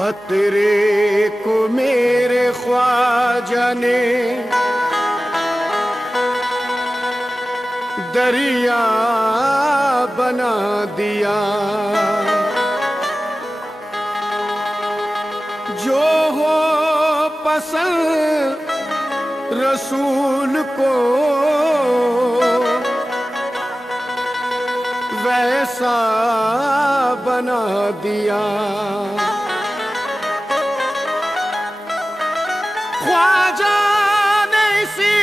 खतरे को मेरे ख्वाजा ने दरिया बना दिया। जो हो पसंद रसूल को वैसा बना दिया। ख्वाजा ने इसी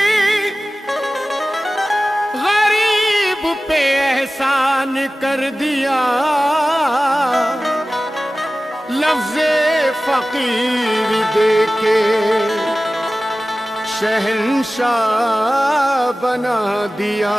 गरीब पे एहसान कर दिया। लफ्ज़े फकीर देके शहंशाह बना दिया।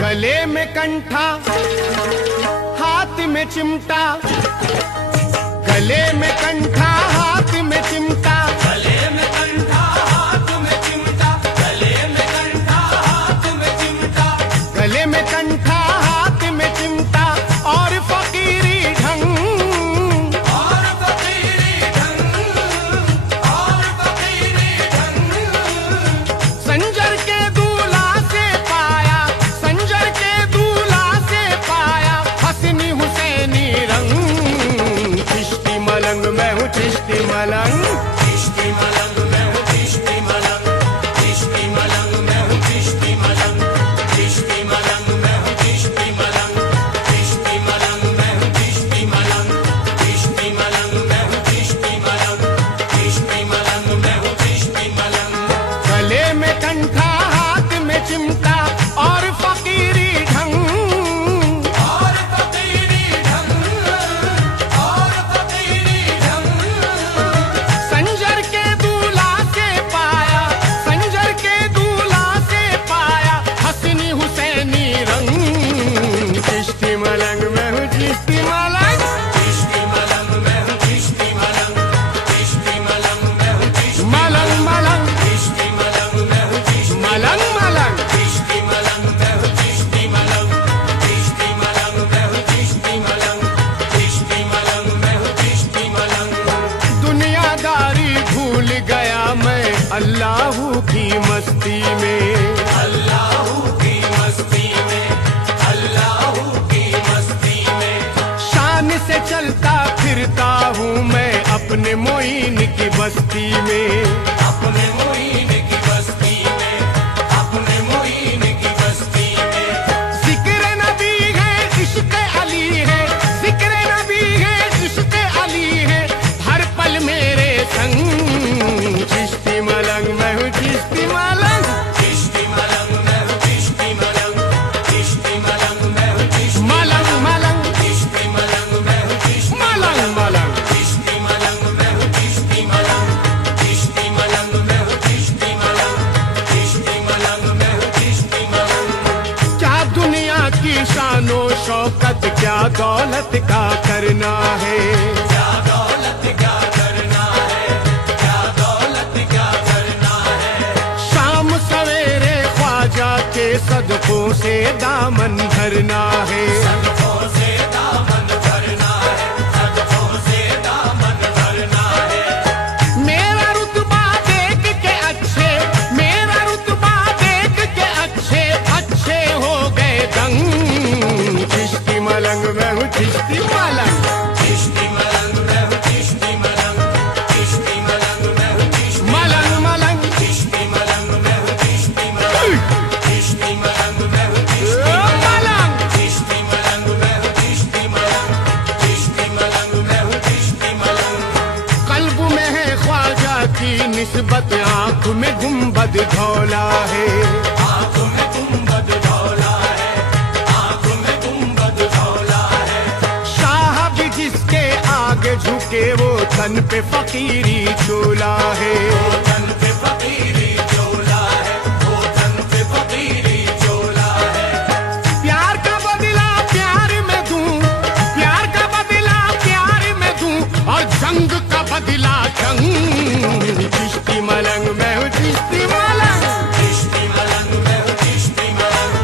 गले में कंठा हाथ में चिमटा, गले में कंठा हाथ में चिमटा, गले में कंठा हाथ में चिमटा, गले में कंठा हाथ में चिमटा, गले में कंठा हाथ में चिमटा और फकीरी ढंग, और फकीरी ढंग, और फकीरी ढंग। संजर के दूल्हा से पाया, संजर के दूल्हा से पाया हसनी हुसैनी रंग। चिश्ती मलंग मैं हूँ चिश्ती मलंग, चिश्ती मलंग मैं हूँ चिश्ती मलंग, चिश्ती मलंग मैं हूँ चिश्ती मलंग, चिश्ती मलंग मैं हूँ चिश्ती मलंग, चिश्ती मलंग मैं हूँ चिश्ती मलंग, चिश्ती मलंग मैं हूँ चिश्ती मलंग, चिश्ती मलंग मैं हूँ चिश्ती मलंग। गले में कंठा हाथ में चिमटा और फकीरी ढंग, और फकीरी ढंग, और फकीरी ढंग। संजर के दूल्हा से पाया, संजर के दूल्हा से पाया हसनी हुसैनी रंग। चिश्ती मलंग मैं हूँ चिश्ती मलंग, चिश्ती मलंग मैं हूँ चिश्ती मलंग, चिश्ती मलंग मैं हूँ चिश्ती मलंग मलंग चिश्ती मलंग मैं हूँ चिश्ती मलंग मलंग। चिश्ती मलंग मैं हूँ चिश्ती मलंग, चिश्ती मलंग मैं हूँ चिश्ती मलंग, चिश्ती मलंग मैं हूँ चिश्ती मलंग। दुनियादारी भूल गया मैं अल्लाहू की मस्ती में, अल्लाहू की मस्ती में, अल्लाहू की मस्ती में। शान से चलता फिरता हूँ मैं अपने मोइन की बस्ती में। अपने मोइन की बस्ती में, अपने मोइन की बस्ती में। जिक्र नबी है इश्क अली है, जिक्र नबी है इश्क अली है हर पल मेरे संग। चिश्ती मलंग मैं हूँ चिश्ती मलंग, चिश्ती मलंग मैं हूँ चिश्ती मलंग, चिश्ती मलंग मैं हूँ चिश्ती मलंग मलंग चिश्ती मलंग मैं हूँ चिश्ती मलंग मलंग। चिश्ती मलंग मैं हूँ चिश्ती मलंग, चिश्ती मलंग मैं हूँ चिश्ती मलंग, चिश्ती मलंग मैं हूँ चिश्ती मलंग। क्या दुनिया की शानो शौकत क्या दौलत का करना है, क्या दौलत क्या करना है, क्या दौलत क्या करना है। शाम सवेरे ख्वाजा के सदकों से दामन भरना है। सदकों से दामन भरना है, सदकों से दामन भरना है। मेरा रुतबा देख के अच्छे, मेरा रुतबा देख के अच्छे अच्छे हो गए दंग। चिश्ती मलंग मैं हूँ चिश्ती मलंग, चिश्ती मलंग मैं हूँ चिश्ती मलंग, चिश्ती मलंग मैं हूँ चिश्ती मलंग मलंग चिश्ती मलंग मैं हूँ चिश्ती मलंग, चिश्ती मलंग मैं हूँ चिश्ती मलंग। चिश्ती मलंग मैं हूँ चिश्ती मलंग, चिश्ती मलंग मैं हूँ चिश्ती मलंग। कल्ब में है ख्वाजा की निस्बत, आँख में गुम्बद धौला है। आँखों में गुम्बद धौला है, आँखों में गुम्बद धौला है। शाह भी जिसके आगे झुके वो तन पे फकीरी चोला है। वो तन पे फकीरी चोला है, वो तन मलंग चिश्ती मलंग मैं हूँ चिश्ती मलंग चिश्ती मलंग मैं हूँ चिश्ती मलंग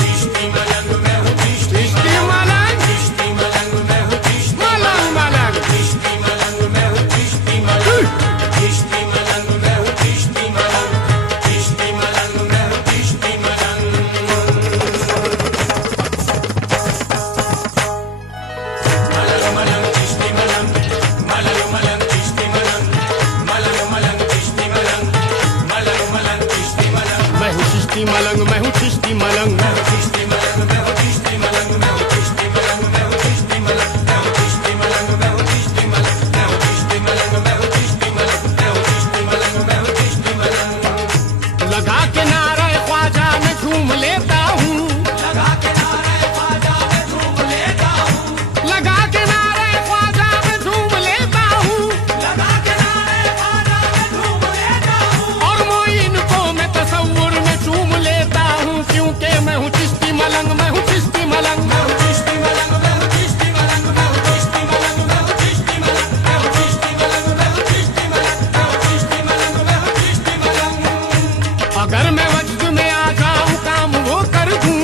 चिश्ती मलंग मैं हूँ चिश्ती चिश्ती मलंग चिश्ती मलंग मैं हूँ चिश्ती मलंग मलंग चिश्ती मलंग मैं हूँ चिश्ती मलंग चिश्ती मलंग मैं हूँ चिश्ती मलंग चिश्ती मलंग मैं हूँ चिश्ती मलंग मलंग मलंग चिश्ती मलंग मलंग मलंग चिश्ती मलंग मलंग मलंग चिश्ती मलंग मलंग मलंग चिश्ती मलंग मैं हूँ चिश्ती मलंग मैं हूँ चिश्ती मलंग चिश्ती मलंग मैं हूँ चिश्ती मलंग मैं हूँ चिश्ती मलंग मैं हूँ चिश्ती मलंग मैं हूँ चिश्ती मलंग मैं हूँ चिश्ती मलंग मैं हूँ चिश्ती मलंग मैं हूँ चिश्ती मलंग मैं हूँ चिश्ती मलंग मैं हूँ चिश्ती मलंग लगा के नारा ख्वाजा मैं झूम लेता हूँ लगा के नारे ख्वाजा मैं झूम लेता हूँ लगा के नारा ख्वाजा मैं झूम लेता हूँ लगा के नारे ख्वाजा मैं झूम लेता हूँ और मोइन को मैं तसव्वुर में चूम लेता हूँ क्योंकि मैं हूँ चिश्ती मलंग मैं हूँ चिश्ती मलंग मैं हूँ चिश्ती मलंग मैं हूँ चिश्ती मलंग मैं हूँ चिश्ती मलंग मैं हूँ चिश्ती मलंग मैं हूँ चिश्ती मलंग मैं हूँ चिश्ती मलंग मैं हूँ चिश्ती मलंग मैं हूँ चिश्ती मलंग अगर मैं वजद में आ जाऊँ काम वो कर दूँ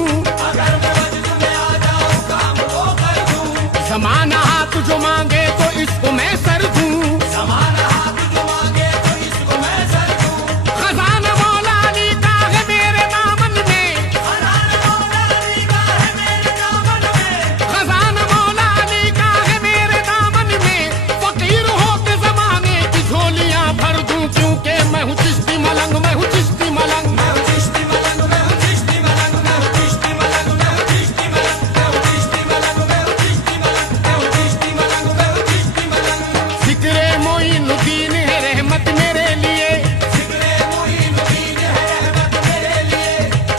अगर मैं वजद में आ जाऊँ काम वो कर दूँ ज़माना हाथ जो मांगे तो इसको मैं सर दूँ समान हाथ जो मांगे तो इसको मैं सर दूँ खजाना मौला अली का है मेरे दामन में खजाना मौला अली का है मेरे दामन में खजाना मौला अली का है मेरे दामन में फकीर होते जमाने की झोलियां भर दूं क्योंकि मैं हूँ चिश्ती मलंग मैं हूँ चिश्ती मलंग मैं हूँ चिश्ती मलंग मैं हूँ चिश्ती मलंग मैं हूँ चिश्ती मलंग मैं हूँ चिश्ती मलंग मैं हूँ चिश्ती मलंग मैं हूँ चिश्ती मलंग मैं हूँ चिश्ती मलंग मैं हूँ चिश्ती मलंग जिक्रे मोइनुद्दीन है रहमत मेरे लिए जिक्रे मोइनुद्दीन है रहमत मेरे लिए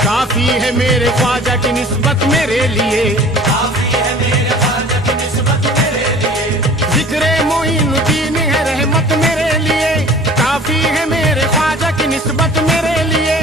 काफी है मेरे ख्वाजा की निस्बत मेरे लिए काफी है मेरे ख्वाजा की निस्बत मेरे लिए जिक्रे मोइनुद्दीन है रहमत मेरे लिए काफी है मेरे ख्वाजा की निस्बत मेरे लिए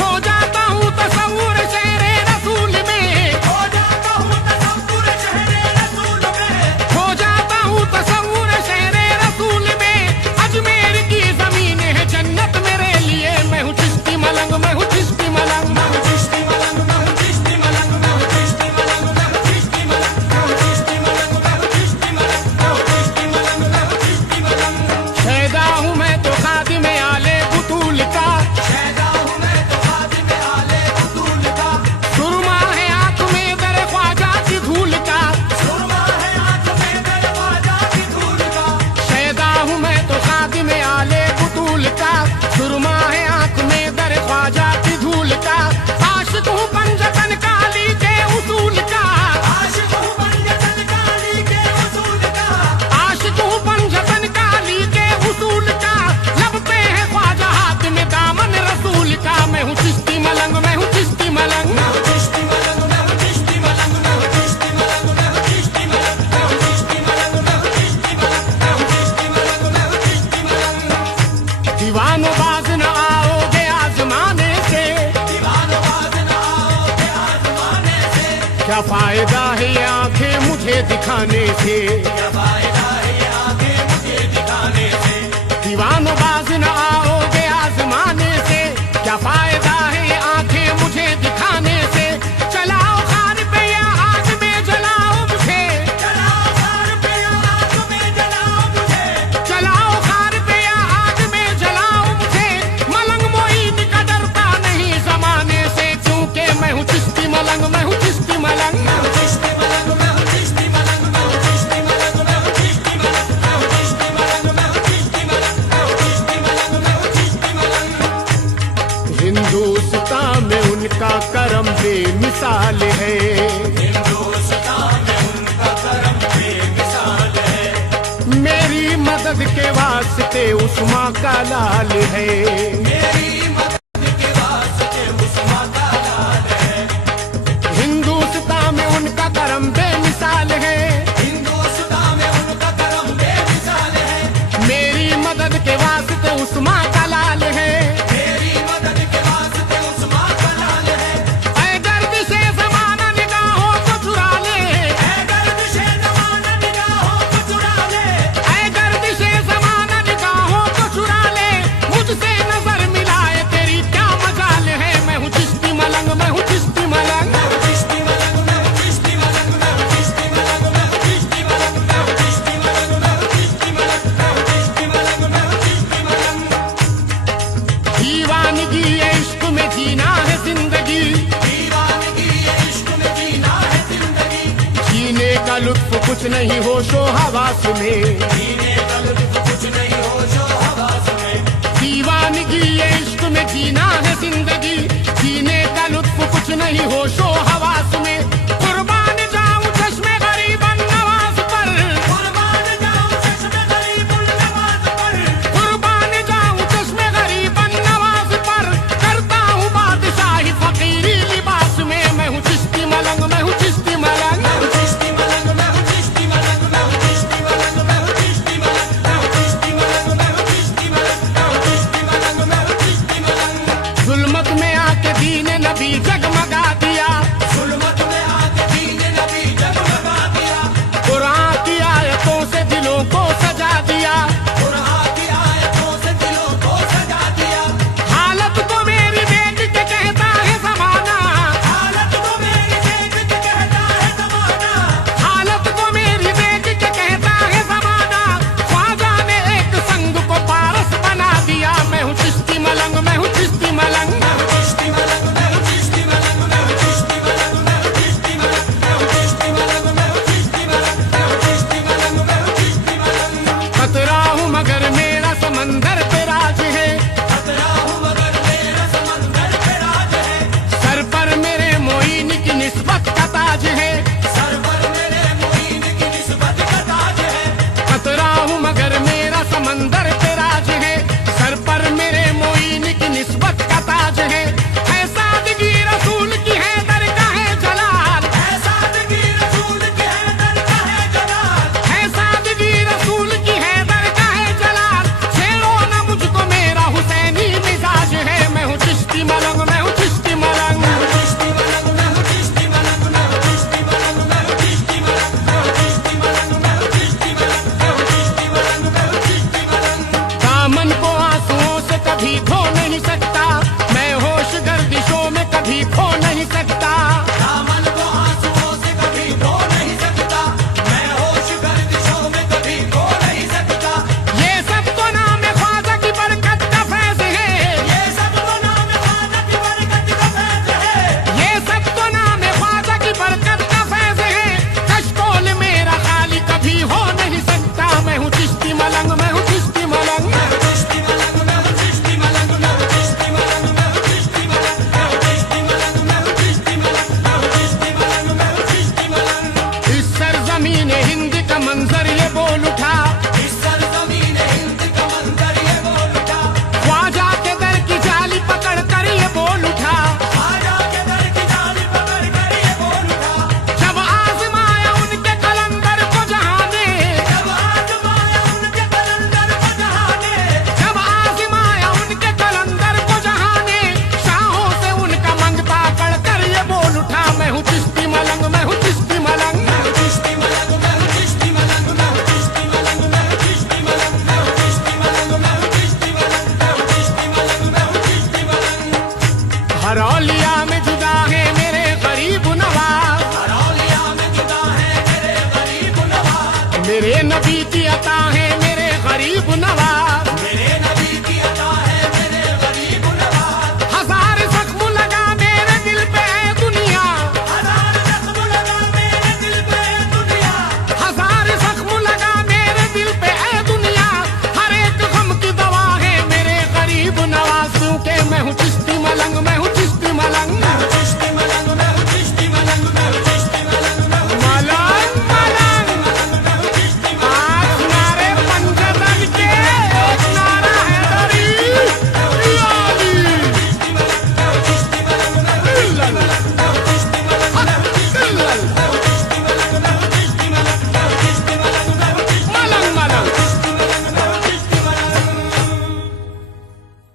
हो जाता हूँ तसव्वुर शेरे रसूल में हो जाता हूँ तसव्वुर शहरे रसूल में हो जाता हूँ तसव्वुर शेरे रसूल में अजमेर की जमीन है जन्नत मेरे लिए मैं हूँ चिश्ती मलंग मैं हूँ चिश्ती मलंग मैं हूँ चिश्ती मलंग मैं हूँ चिश्ती मलंग मैं हूँ चिश्ती मलंग मैं हूँ चिश्ती मलंग मैं हूँ चिश्ती मलंग मैं हूँ चिश्ती मलंग मैं हूँ चिश्ती मलंग मैं हूँ चिश्ती मलंग शहदा हूँ मैं तो खादिम आले बुतूल का शहदा हूँ मैं तो खादिम आले बुतूल का सुरमा है आंख में दर ख्वाजा की धूल का सुरमा है आँख में मेरे ख्वाजा की धूल का शहदा हूँ मैं तो खादिम आले बुतूल का सुरमा है आंख में दर ख्वाजा की धूल का आशिक हूँ पंजतन काली के उसूल का आशिक हूँ पंजतन काली के उसूल का आशिक हूँ पंजतन काली के उसूल का लब पे है ख्वाजा हाथ में दामन रसूल का मैं हूँ चिश्ती मलंग मैं हूँ चिश्ती मलंग मैं हूँ चिश्ती मलंग मैं हूँ चिश्ती मलंग मैं हूँ चिश्ती मलंग मैं हूँ चिश्ती मलंग मैं हूँ चिश्ती मलंग मैं हूँ चिश्ती मलंग मैं हूँ चिश्ती मलंग मैं हूँ चिश्ती मलंग दीवानो बाज न आओगे आजमाने से दीवानबाज ना आओगे आजमाने से क्या फायदा है ये आंखें मुझे दिखाने से क्या फायदा है ये आगे मुझे दिखाने से दीवानो बाज न आओगे आजमाने से क्या फायदा है ये आंखें मुझे दिखाने से चलाओ खान पे या आग में जलाओ मुझे चलाओ खार पे आग में जलाओ मुझे चलाओ खान पे या आग में जलाओ मुझे मलंग मोइन का डरता नहीं जमाने से क्योंकि मैं हूँ चिश्ती मलंग मैं हूँ चिश्ती मलंग मैं हूँ चिश्ती मलंग मैं हूँ चिश्ती मलंग मैं हूँ चिश्ती मलंग मैं हूँ चिश्ती मलंग मैं हूँ चिश्ती मलंग मैं हूँ चिश्ती मलंग मैं हूँ चिश्ती मलंग मैं हूँ चिश्ती मलंग हिंदुस्तान में उनका करम बेमिसाल है हिंदुस्तान में उनका करम बेमिसाल है मेरी मदद के वास्ते उस्मा का लाल है मेरी मदद के वास्ते उस्मा का लाल है हिंदुस्तान में उनका करम बेमिसाल है हिंदुस्तान में उनका करम बेमिसाल है मेरी मदद के वास्ते उस्मा का लाल है मेरी मदद के वास्ते उस्मा का लाल है ऐ गर्दिशे ज़माना निगाहों को चुरा ले ऐ गर्दिशे ज़माना निगाहों को चुरा ले ऐ गर्दिशे ज़माना निगाहों कुछ नहीं होशो हवास में, जीने का लुत्फ कुछ नहीं होशो हवास में, दीवानगी ये इश्क में जीना है जिंदगी, जीने का लुत्फ कुछ नहीं होशो हवास में। कुर्बान जाऊं चश्मे गरीबन नवाज पर, कुर्बान जाऊं चश्मे गरीबन नवाज पर, कुर्बान जाऊं चश्मे गरीबन नवाज पर, करता हूँ बादशाही फकीरी लिबास में। मैं हूँ चिश्ती मलंग, मैं हूँ चिश्ती मलंग, मैं हूँ चिश्ती मलंग, मैं हूँ चिश्ती मलंग, मैं हूँ चिश्ती मलंग, मैं हूँ चिश्ती मलंग, मैं हूँ चिश्ती मलंग, मैं हूँ चिश्ती मलंग, मैं हूँ चिश्ती मलंग, मैं हूँ चिश्ती मलंग। जुल्मत में आके दीन नबी जगमगा दिया, जुल्मत में आके दीन नबी जगमगा दिया, कुरान की आयतों से दिलों को सजा दिया, कुरान की आयतों से दिलों को सजा दिया, हालत को मेरी देख के कहता है ज़माना, हालत को मेरी देख के कहता है ज़माना, हालत को मेरी देख के कहता है ज़माना। ख्वाजा ने एक संग को पारस बना दिया। मैं हूँ चिश्ती मलंग, मैं हूँ चिश्ती मलंग, मैं हूँ चिश्ती मलंग, मैं हूँ चिश्ती मलंग, मैं हूँ चिश्ती मलंग, मैं हूँ चिश्ती मलंग, मैं हूँ चिश्ती मलंग, मैं हूँ चिश्ती मलंग, मैं हूँ चिश्ती मलंग, मैं हूँ चिश्ती मलंग। खतरा हूँ मगर मेरा समंदर पे राज है, खतरा हूँ मगर मेरा समंदर पे राज है, सर पर मेरे मोइन की निस्बत का ताज है। सर पर मेरे मुईन की निस्बत का ताज है, खतरा हूँ मगर मेरा समंदर पे राज है, सर पर मेरे मोइन की निस्बत का ताज है। सादगी रसूल की है दरगाह जलाल, है सादगी रसूल की है दरगाह जलाल, है सादगी रसूल की है दरगाह जलाल। छेड़ो ना मुझको मेरा हुसैनी मिजाज है। मैं हूँ चिश्ती मलंग, मैं हूँ चिश्ती मलंग, मैं हूँ चिश्ती मलंग, मैं हूँ चिश्ती मलंग, मैं हूँ चिश्ती मलंग, मैं हूँ चिश्ती मलंग, मैं हूँ चिश्ती मलंग, मैं हूँ चिश्ती मलंग, मैं हूँ चिश्ती मलंग, मैं हूँ चिश्ती मलंग। दामन को आंसुओं से कभी धो नहीं सकता, मैं होश गर्दिशों में कभी खो नहीं सकता।